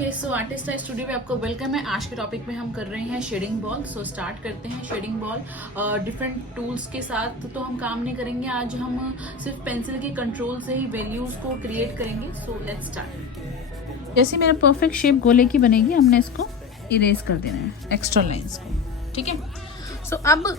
सो artist style studio में आपको welcome है। आज के टॉपिक में हम कर रहे हैं शेडिंग बॉल। सो स्टार्ट करते हैं। शेडिंग बॉल डिफरेंट टूल्स के साथ तो हम काम नहीं करेंगे। आज हम सिर्फ पेंसिल के कंट्रोल से ही वैल्यूज को क्रिएट करेंगे। So let's start. जैसे मेरा परफेक्ट शेप गोले की बनेगी, हमने इसको इरेज कर देना है एक्स्ट्रा लाइंस को। ठीक है। सो अब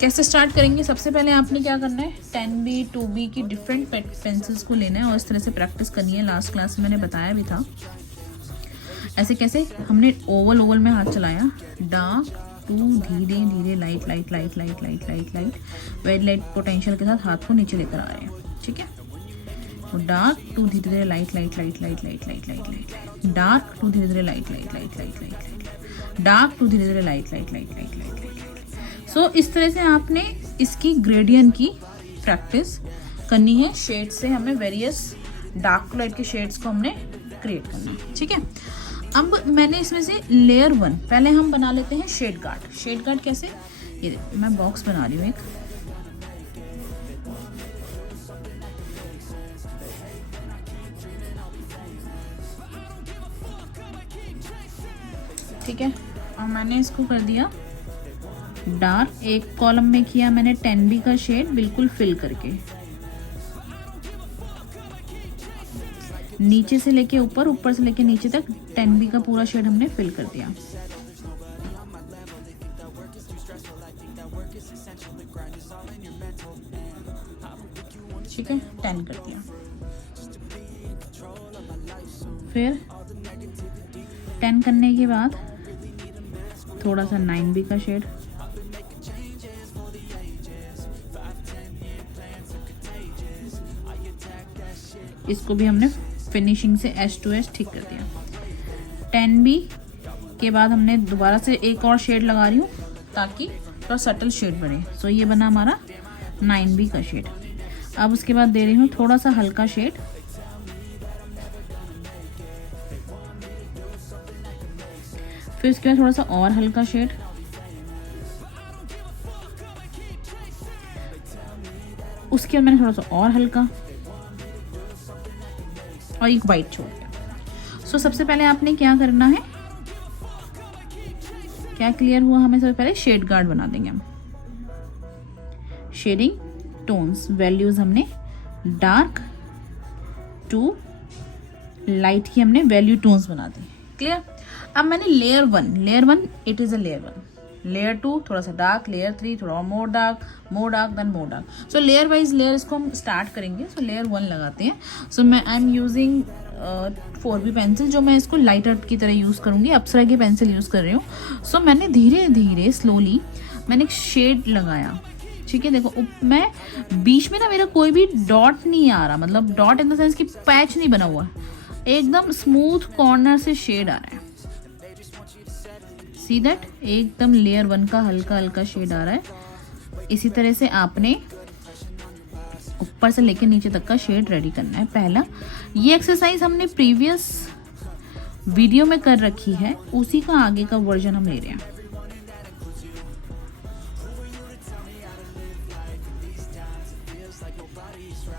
कैसे स्टार्ट करेंगे? सबसे पहले आपने क्या करना है, 10B 2B की डिफरेंट पेंसिल्स को लेना है और इस तरह से प्रैक्टिस करनी है। लास्ट क्लास में मैंने बताया भी था। ऐसे कैसे हमने ओवल में हाथ चलाया, डार्क टू धीरे धीरे light light light light light light light very light potential के साथ हाथ को नीचे लेकर आ रहे हैं। ठीक है। तो डार्क टू धीरे धीरे light light light light light light light light dark to धीरे धीरे light light light light light light dark to धीरे धीरे light light light light light light. So इस तरह से आपने इसकी ग्रेडियंट की प्रैक्टिस करनी है। शेड से हमें वेरियस डार्क टू लाइट के शेड्स को हमने क्रिएट करना है। ठीक है। अब मैंने इसमें से लेयर 1 पहले हम बना लेते हैं शेड गार्ड। शेड गार्ड कैसे? ये मैं बॉक्स बना रही हूँ एक। ठीक है। और मैंने इसको कर दिया डार्क। एक कॉलम में किया मैंने 10B का शेड बिल्कुल फिल करके, नीचे से लेके ऊपर, ऊपर से लेके नीचे तक 10B का पूरा शेड हमने फिल कर दिया। ठीक है, 10 कर दिया। फिर 10 करने के बाद थोड़ा सा 9B का शेड, इसको भी हमने फिनिशिंग से एज टू एज ठीक कर दिया। 10B के बाद हमने दोबारा से एक और शेड लगा रही हूँ ताकि थोड़ा सटल शेड बने। सो ये बना हमारा 9B का शेड। अब उसके बाद दे रही हूँ थोड़ा सा हल्का शेड, फिर उसके बाद थोड़ा सा और हल्का शेड, उसके बाद मैंने थोड़ा सा और हल्का और एक वाइट छोड़ दिया। सो सबसे पहले आपने क्या करना है, क्या क्लियर हुआ हमें? सबसे पहले शेड गार्ड बना देंगे हम। शेडिंग टोन्स वैल्यूज हमने डार्क टू लाइट की हमने वैल्यू टोन्स बना दी। क्लियर? अब मैंने layer 1 it is a layer 1, layer 2 थोड़ा सा डार्क, लेयर 3 थोड़ा more dark then more dark. So layer wise layer इसको हम स्टार्ट करेंगे। सो लेयर 1 लगाते हैं। सो मैं I am using 4B pencil, जो मैं इसको लाइट आर्ट की तरह यूज़ करूँगी। अप्सरा की पेंसिल यूज़ कर रही हूँ। सो मैंने धीरे धीरे स्लोली मैंने एक शेड लगाया। ठीक है। देखो मैं बीच में ना मेरा कोई भी डॉट नहीं आ रहा, मतलब डॉट इन द सेंस कि पैच नहीं बना हुआ, एकदम स्मूथ कॉर्नर से शेड आ रहा है। सी दैट, एकदम लेयर 1 का हल्का हल्का शेड आ रहा है। इसी तरह से आपने ऊपर से लेके नीचे तक का शेड रेडी करना है। पहला ये एक्सरसाइज हमने प्रीवियस वीडियो में कर रखी है, उसी का आगे का वर्जन हम ले रहे हैं।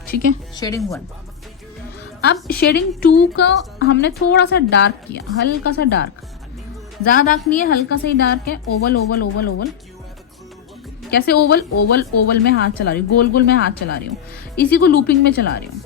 ठीक है। शेडिंग 1। अब शेडिंग 2 का हमने थोड़ा सा डार्क किया, हल्का सा डार्क, ज्यादा डार्क नहीं है, हल्का सा ही डार्क है। Oval Oval Oval Oval. कैसे ओवल? ओवल में हाथ चला रही हूँ, गोल गोल में हाथ चला रही हूँ, इसी को लूपिंग में चला रही हूँ।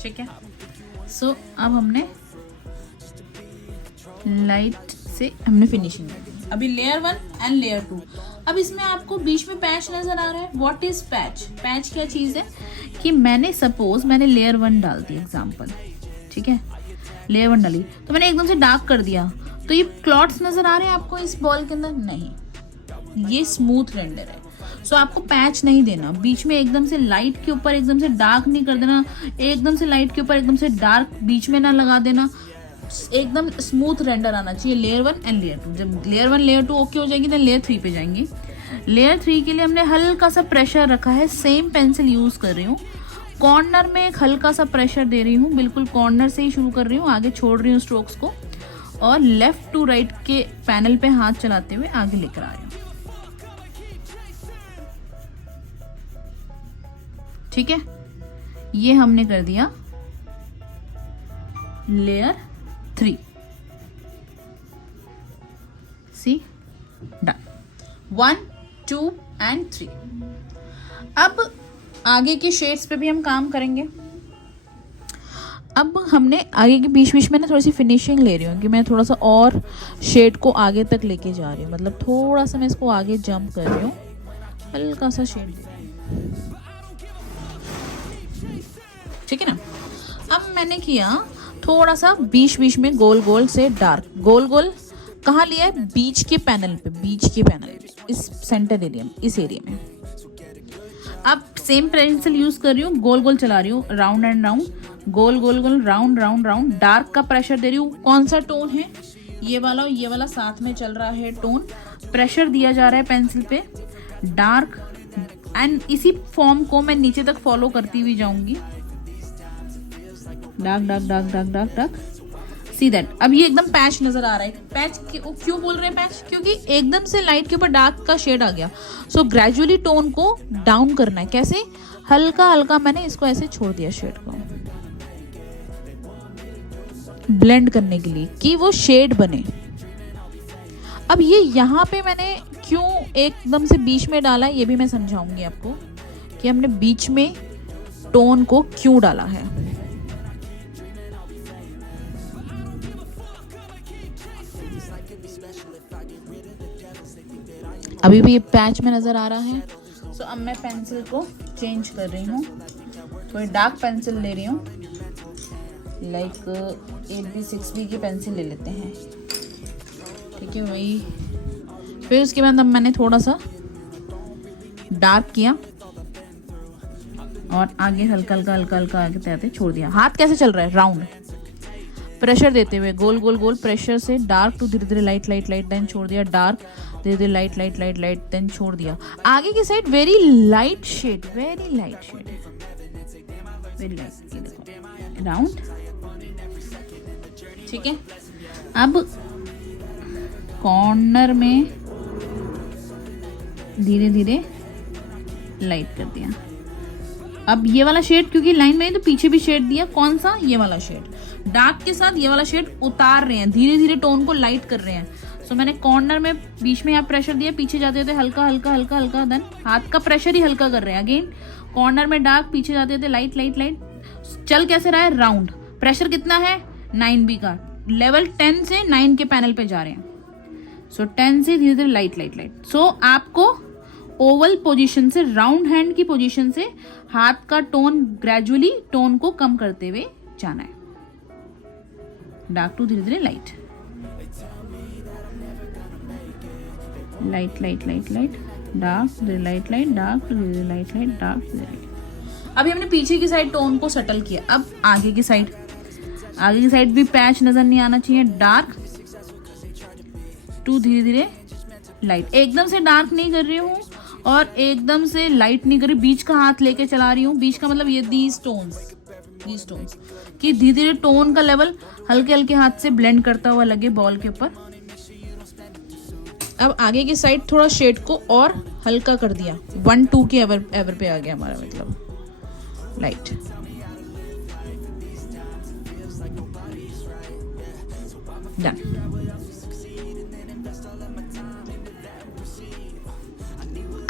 ठीक है। सो अब हमने लाइट से हमने फिनिशिंग कर दी। अभी लेयर 1 एंड लेयर 2। अब इसमें आपको बीच में पैच नजर आ रहा है। What is patch? पैच क्या चीज है कि मैंने सपोज मैंने लेयर 1 डाल दी एग्जाम्पल। ठीक है। लेयर 1 डाली तो मैंने एकदम से डार्क कर दिया, तो ये क्लॉट्स नजर आ रहे हैं आपको इस बॉल के अंदर? नहीं, ये स्मूथ रेंडर है। सो आपको पैच नहीं देना, बीच में एकदम से लाइट के ऊपर एकदम से डार्क नहीं कर देना, एकदम से लाइट के ऊपर एकदम से डार्क बीच में ना लगा देना। एकदम स्मूथ रेंडर आना चाहिए, लेयर 1 एंड लेयर 2। जब लेयर 1 लेयर 2 ओके हो जाएगी तो लेयर 3 पे जाएंगे। लेयर 3 के लिए हमने हल्का सा प्रेशर रखा है, सेम पेंसिल यूज कर रही हूँ। कॉर्नर में एक हल्का सा प्रेशर दे रही हूँ, बिल्कुल कॉर्नर से ही शुरू कर रही हूँ, आगे छोड़ रही हूँ स्ट्रोक्स को और लेफ्ट टू राइट के पैनल पे हाथ चलाते हुए आगे लेकर आ रही हूँ। ठीक है, ये हमने कर दिया लेयर 3। C done, 1 2 and 3। अब आगे के शेड्स पे भी हम काम करेंगे। अब हमने आगे के बीच बीच में ना थोड़ी सी फिनिशिंग ले रही हूँ कि मैं थोड़ा सा और शेड को आगे तक लेके जा रही हूँ, मतलब थोड़ा सा मैं इसको आगे जंप कर रही हूँ, हल्का सा शेड दे रही हूँ। ठीक है ना। अब मैंने किया थोड़ा सा बीच बीच में गोल गोल से डार्क, गोल गोल कहाँ लिया है, बीच के पैनल पे, बीच के पैनल पे, इस सेंटर एरिया में, इस एरिया में। अब सेम पेंसिल यूज कर रही हूँ, गोल गोल चला रही हूँ, round and round, goal goal goal, round round round. Dark का प्रेशर दे रही हूँ। कौन सा टोन है, ये वाला और ये वाला साथ में चल रहा है टोन, प्रेशर दिया जा रहा है पेंसिल पे, डार्क। एंड इसी फॉर्म को मैं नीचे तक फॉलो करती हुई जाऊंगी, dark dark dark dark dark dark. See that. अब ये एकदम पैच नजर आ रहा है। पैच क्यों बोल रहे हैं पैच, क्योंकि एकदम से लाइट के ऊपर डार्क का शेड आ गया। सो ग्रेजुअली टोन को डाउन करना है। कैसे, हल्का हल्का मैंने इसको ऐसे छोड़ दिया शेड को, ब्लेंड करने के लिए कि वो शेड बने। अब ये यहाँ पे मैंने क्यों एकदम से बीच में डाला है, ये भी मैं समझाऊंगी आपको कि हमने बीच में टोन को क्यों डाला है। अभी भी ये पैच में नजर आ रहा है। सो अब मैं पेंसिल को चेंज कर रही हूँ, थोड़ी डार्क पेंसिल ले रही हूँ, लाइक 8B 6B की पेंसिल ले लेते हैं। ठीक है, वही। फिर उसके बाद अब मैंने थोड़ा सा डार्क किया और आगे हल्का हल्का हल्का हल्का आगे आते छोड़ दिया। हाथ कैसे चल रहा है, राउंड, प्रेशर देते हुए गोल गोल गोल, प्रेशर से डार्क टू धीरे धीरे लाइट लाइट लाइट, देन छोड़ दिया, डार्क धीरे धीरे light light light light, then छोड़ दिया। आगे की side very light shade, very light shade, very light, round. ठीक है, अब कॉर्नर में धीरे धीरे लाइट कर दिया। अब ये वाला शेड क्योंकि लाइन में है तो पीछे भी शेड दिया। कौन सा, ये वाला शेड, डार्क के साथ ये वाला शेड उतार रहे हैं, धीरे धीरे टोन को लाइट कर रहे हैं। सो मैंने कॉर्नर में बीच में यहाँ प्रेशर दिया, पीछे जाते थे हल्का हल्का हल्का हल्का, देन हाथ का प्रेशर ही हल्का कर रहे हैं। अगेन कॉर्नर में डार्क, पीछे जाते थे लाइट लाइट लाइट। चल कैसे रहा है, राउंड। प्रेशर कितना है, 9B का, लेवल 10 से 9 के पैनल पे जा रहे हैं। सो 10 से धीरे धीरे लाइट लाइट लाइट। सो आपको ओवल पोजीशन से, राउंड हैंड की पोजीशन से हाथ का टोन ग्रेजुअली टोन को कम करते हुए जाना है। डार्क टू धीरे धीरे light, light light light light, dark धीरे लाइट लाइट, डार्क धीरे लाइट लाइट, डार्क धीरे। अभी हमने पीछे की साइड टोन को सेटल किया। अब आगे की साइड, आगे की साइड भी पैच नजर नहीं आना चाहिए। डार्क टू धीरे धीरे लाइट, एकदम से डार्क नहीं कर रही हूँ और एकदम से लाइट नहीं कर रही, बीच का हाथ लेके चला रही हूँ। बीच का मतलब ये दीज टोन्स कि धीरे धीरे टोन का लेवल हल्के हल्के हाथ से ब्लेंड करता हुआ लगे बॉल के ऊपर। अब आगे की साइड थोड़ा शेड को और हल्का कर दिया, 1-2 के एवर पे आ गया हमारा, मतलब लाइट। डन।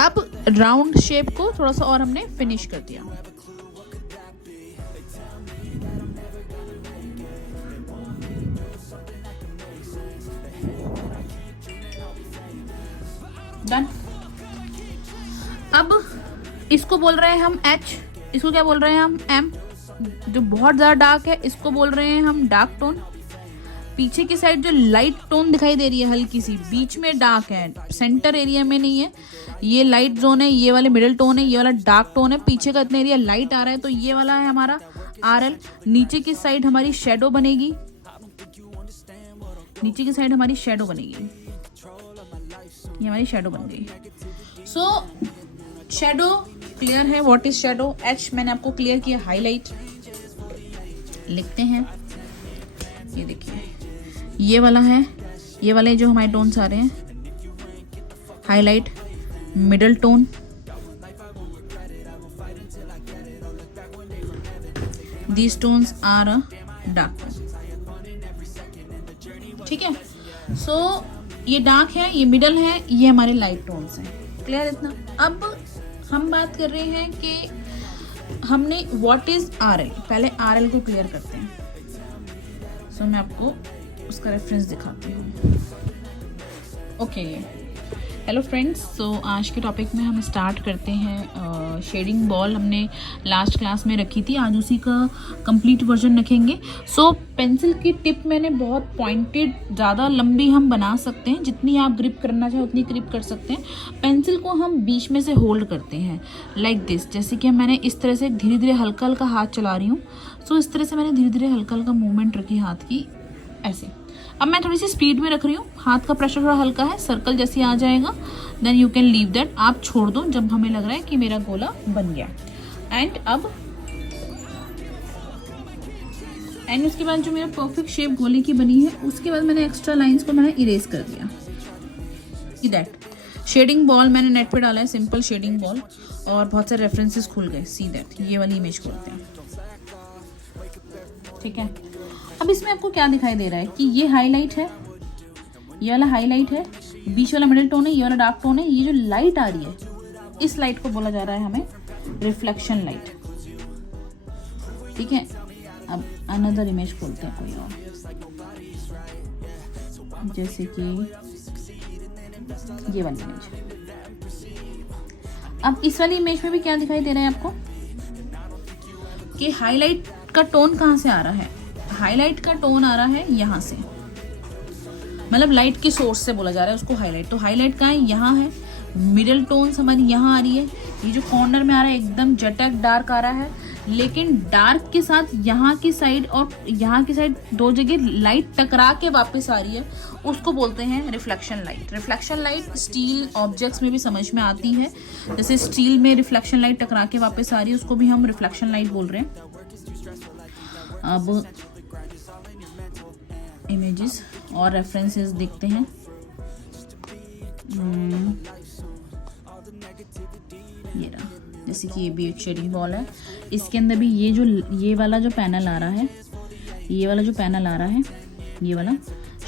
अब राउंड शेप को थोड़ा सा और हमने फिनिश कर दिया। डन। अब इसको बोल रहे हैं हम H, इसको क्या बोल रहे हैं हम M। जो बहुत ज्यादा डार्क है इसको बोल रहे हैं हम डार्क टोन। पीछे की साइड जो लाइट टोन दिखाई दे रही है हल्की सी, बीच में डार्क है, सेंटर एरिया में नहीं है, ये लाइट जोन है, ये वाले मिडिल टोन है, ये वाला डार्क टोन है। पीछे का इतना एरिया लाइट आ रहा है तो ये वाला है हमारा RL। नीचे की साइड हमारी शेडो बनेगी, नीचे की साइड हमारी शेडो बनेगी, ये हमारी शेडो बन गई। सो शेडो क्लियर है, व्हाट इज शेडो। एच मैंने आपको क्लियर किया, हाईलाइट लिखते हैं। ये देखिए ये वाला है, ये वाले जो हमारे टोन्स आ रहे हैं, highlight, middle tone, these tones are a dark tone, ठीक है। सो ये डार्क है, ये मिडल है, ये हमारे लाइट टोन्स हैं। क्लियर इतना। अब हम बात कर रहे हैं कि हमने व्हाट इज आरएल, पहले आरएल को क्लियर करते हैं। सो मैं आपको उसका रेफरेंस दिखाती हूँ। ओके हेलो फ्रेंड्स, सो आज के टॉपिक में हम स्टार्ट करते हैं। शेडिंग बॉल हमने लास्ट क्लास में रखी थी, आज उसी का कंप्लीट वर्जन रखेंगे। सो पेंसिल की टिप मैंने बहुत पॉइंटेड, ज़्यादा लंबी हम बना सकते हैं, जितनी आप ग्रिप करना चाहें उतनी ग्रिप कर सकते हैं। पेंसिल को हम बीच में से होल्ड करते हैं लाइक दिस, जैसे कि मैंने इस तरह से धीरे धीरे हल्का हल्का हाथ चला रही हूँ। सो इस तरह से मैंने धीरे धीरे हल्का हल्का मूवमेंट रखी हाथ की, ऐसे। अब मैं थोड़ी सी स्पीड में रख रही हूँ, हाथ का प्रेशर थोड़ा हल्का है, सर्कल जैसे आ जाएगा then you can leave that, आप छोड़ दो जब हमें लग रहा है कि मेरा गोला बन गया। एंड उसके बाद जो मेरा परफेक्ट शेप गोले की बनी है, उसके बाद मैंने एक्स्ट्रा लाइंस को मैंने इरेज कर दिया। सी दैट शेडिंग बॉल मैंने नेट पे डाला है, सिंपल शेडिंग बॉल, और बहुत सारे रेफरेंसेस खुल गए। सी दैट ये वाली इमेज खोलते हैं, ठीक है। अब इसमें आपको क्या दिखाई दे रहा है कि ये हाईलाइट है, ये वाला हाईलाइट है, बीच वाला मिडिल टोन है, ये वाला डार्क टोन है। ये जो लाइट आ रही है, इस लाइट को बोला जा रहा है हमें रिफ्लेक्शन लाइट, ठीक है। अब अनदर इमेज खोलते हैं कोई और, जैसे कि ये वाली इमेज। अब इस वाली इमेज में भी क्या दिखाई दे रहा है आपको कि हाईलाइट का टोन कहाँ से आ रहा है। हाईलाइट का टोन आ रहा है यहाँ से, मतलब लाइट की सोर्स से बोला जा रहा है उसको हाईलाइट। तो हाईलाइट कहाँ है, यहाँ है। मिडिल टोन्स हमारी यहाँ आ रही है, ये जो कॉर्नर में आ रहा है एकदम जटक डार्क आ रहा है, लेकिन डार्क के साथ यहाँ की साइड और यहाँ की साइड दो जगह लाइट टकरा के वापस आ रही है, उसको बोलते हैं reflection light. Reflection light steel objects में भी समझ में आती है, जैसे स्टील में रिफ्लेक्शन लाइट टकरा के वापस आ रही है, उसको भी हम रिफ्लेक्शन लाइट बोल रहे हैं। अब इमेजेस और रेफरेंसेस देखते हैं। ये रहा, जैसे कि ये भी एक शेडिंग बॉल है, इसके अंदर भी ये वाला जो पैनल आ रहा है, ये वाला जो पैनल आ रहा है, ये वाला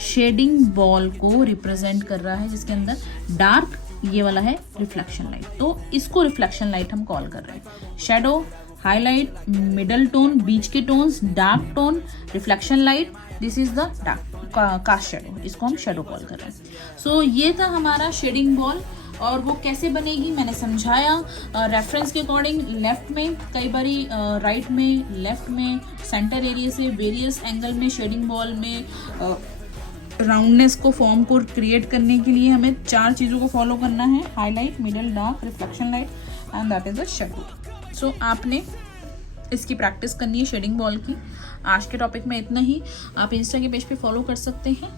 शेडिंग बॉल को रिप्रेजेंट कर रहा है, जिसके अंदर डार्क ये वाला है रिफ्लेक्शन लाइट। तो इसको रिफ्लेक्शन लाइट हम कॉल कर रहे हैं। शेडो, हाईलाइट, मिडल टोन, बीच के tones, dark tone, reflection light, this is the dark cast shadow, इसको हम शेडो कॉल कर रहे हैं। सो ये था हमारा शेडिंग बॉल, और वो कैसे बनेगी मैंने समझाया रेफरेंस के अकॉर्डिंग। लेफ्ट में कई बारी, राइट में, लेफ्ट में, सेंटर एरिया से वेरियस एंगल में शेडिंग बॉल में राउंडनेस को, फॉर्म को क्रिएट करने के लिए हमें 4 चीज़ों को फॉलो करना है, highlight, middle, dark, reflection light and that is the shadow. So आपने इसकी प्रैक्टिस करनी है शेडिंग बॉल की। आज के टॉपिक में इतना ही, आप इंस्टा के पेज पे फॉलो कर सकते हैं।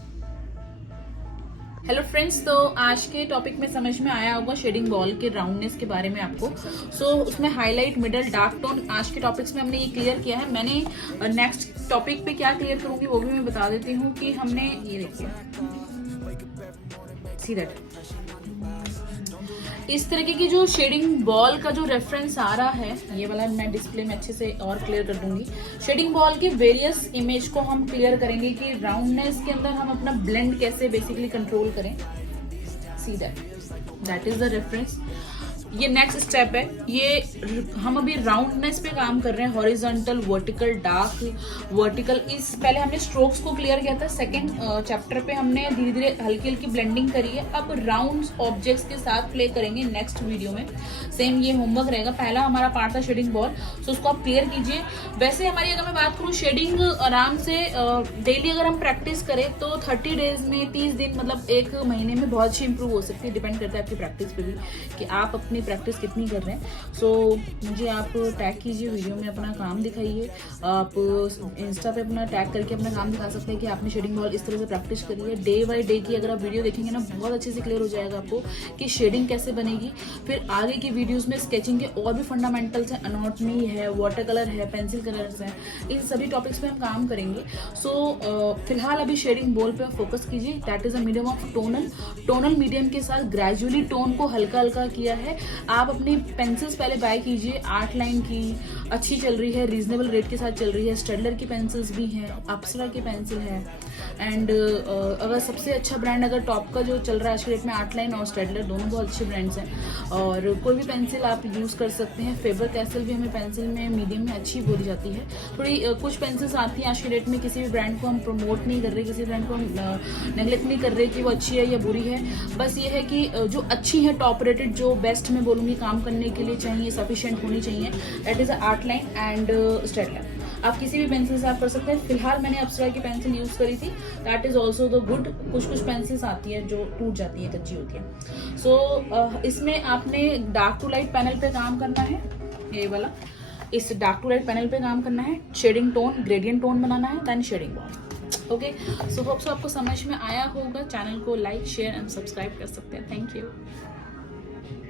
हेलो फ्रेंड्स, तो आज के टॉपिक में समझ में आया होगा शेडिंग बॉल के राउंडनेस के बारे में आपको। सो उसमें हाईलाइट, मिडल, डार्क टोन आज के टॉपिक्स में हमने ये क्लियर किया है। मैंने नेक्स्ट टॉपिक पे क्या क्लियर करूंगी वो भी मैं बता देती हूँ कि हमने ये देखिए, सी दैट इस तरीके की जो शेडिंग बॉल का जो रेफरेंस आ रहा है, ये वाला मैं डिस्प्ले में अच्छे से और क्लियर कर दूंगी। शेडिंग बॉल की वेरियस इमेज को हम क्लियर करेंगे कि राउंडनेस के अंदर हम अपना ब्लेंड कैसे बेसिकली कंट्रोल करें। See that is the reference. ये नेक्स्ट स्टेप है, ये हम अभी राउंडनेस पे काम कर रहे हैं, हॉरिजॉन्टल, वर्टिकल, डार्क, वर्टिकल। इस पहले हमने स्ट्रोक्स को क्लियर किया था, सेकंड चैप्टर पे हमने धीरे धीरे हल्की हल्की ब्लेंडिंग करी है। अब राउंड्स ऑब्जेक्ट्स के साथ प्ले करेंगे नेक्स्ट वीडियो में। सेम ये होमवर्क रहेगा, पहला हमारा पार्ट था शेडिंग बॉल, सो उसको आप क्लियर कीजिए। वैसे हमारी अगर मैं बात करूँ शेडिंग आराम से डेली अगर हम प्रैक्टिस करें तो 30 डेज में, 30 दिन, मतलब 1 महीने में बहुत अच्छी इंप्रूव हो सकती है। डिपेंड करता है आपकी प्रैक्टिस पे भी कि आप अपनी अपनी प्रैक्टिस कितनी कर रहे हैं। सो मुझे आप टैग कीजिए, वीडियो में अपना काम दिखाइए, आप इंस्टा पे अपना टैग करके अपना काम दिखा सकते हैं कि आपने शेडिंग बॉल इस तरह से प्रैक्टिस करी है। डे बाय डे की अगर आप वीडियो देखेंगे ना, बहुत अच्छे से क्लियर हो जाएगा आपको कि शेडिंग कैसे बनेगी। फिर आगे की वीडियोस में स्केचिंग के और भी फंडामेंटल्स हैं, अनोटमी है, वाटर कलर है, पेंसिल कलर्स हैं, इन सभी टॉपिक्स पे हम काम करेंगे। सो फिलहाल अभी शेडिंग बॉल पे फोकस कीजिए। That is a medium of tonal medium के साथ ग्रेजुअली टोन को हल्का हल्का किया है। आप अपनी पेंसिल्स पहले बाय कीजिए। 8 लाइन की अच्छी चल रही है, रीजनेबल रेट के साथ चल रही है। स्टेडलर की पेंसिल्स भी हैं, अप्सरा की पेंसिल है, एंड अगर सबसे अच्छा ब्रांड अगर टॉप का जो चल रहा है आज के डेट में 8 लाइन और स्टेडलर, दोनों बहुत अच्छे ब्रांड्स हैं। और कोई भी पेंसिल आप यूज़ कर सकते हैं। फेबर कैसल भी हमें पेंसिल में मीडियम में अच्छी बोली जाती है। थोड़ी कुछ पेंसिल्स आती हैं आज के डेट में, किसी भी ब्रांड को हम प्रमोट नहीं कर रहे, किसी ब्रांड को हम नेगलेक्ट नहीं कर रहे कि वो अच्छी है या बुरी है। बस ये है कि जो अच्छी है, टॉप रेटेड, जो बेस्ट मैं बोलूँगी काम करने के लिए चाहिए, सफिशिएंट होनी चाहिए, that is 8 line and Staedtler. आप किसी भी पेंसिल से आप कर सकते हैं। फिलहाल मैंने अप्सरा की पेंसिल यूज करी थी, that is also the good. कुछ पेंसिल्स आती है जो टूट जाती है, कच्ची होती है। सो इसमें आपने डार्क टू लाइट पैनल पे काम करना है, ये वाला, इस डार्क टू लाइट पैनल पे काम करना है। शेडिंग टोन, ग्रेडियंट टोन बनाना है, then shading ball. Okay, so hope so आपको समझ में आया होगा। चैनल को लाइक, शेयर एंड सब्सक्राइब कर सकते हैं। Thank you.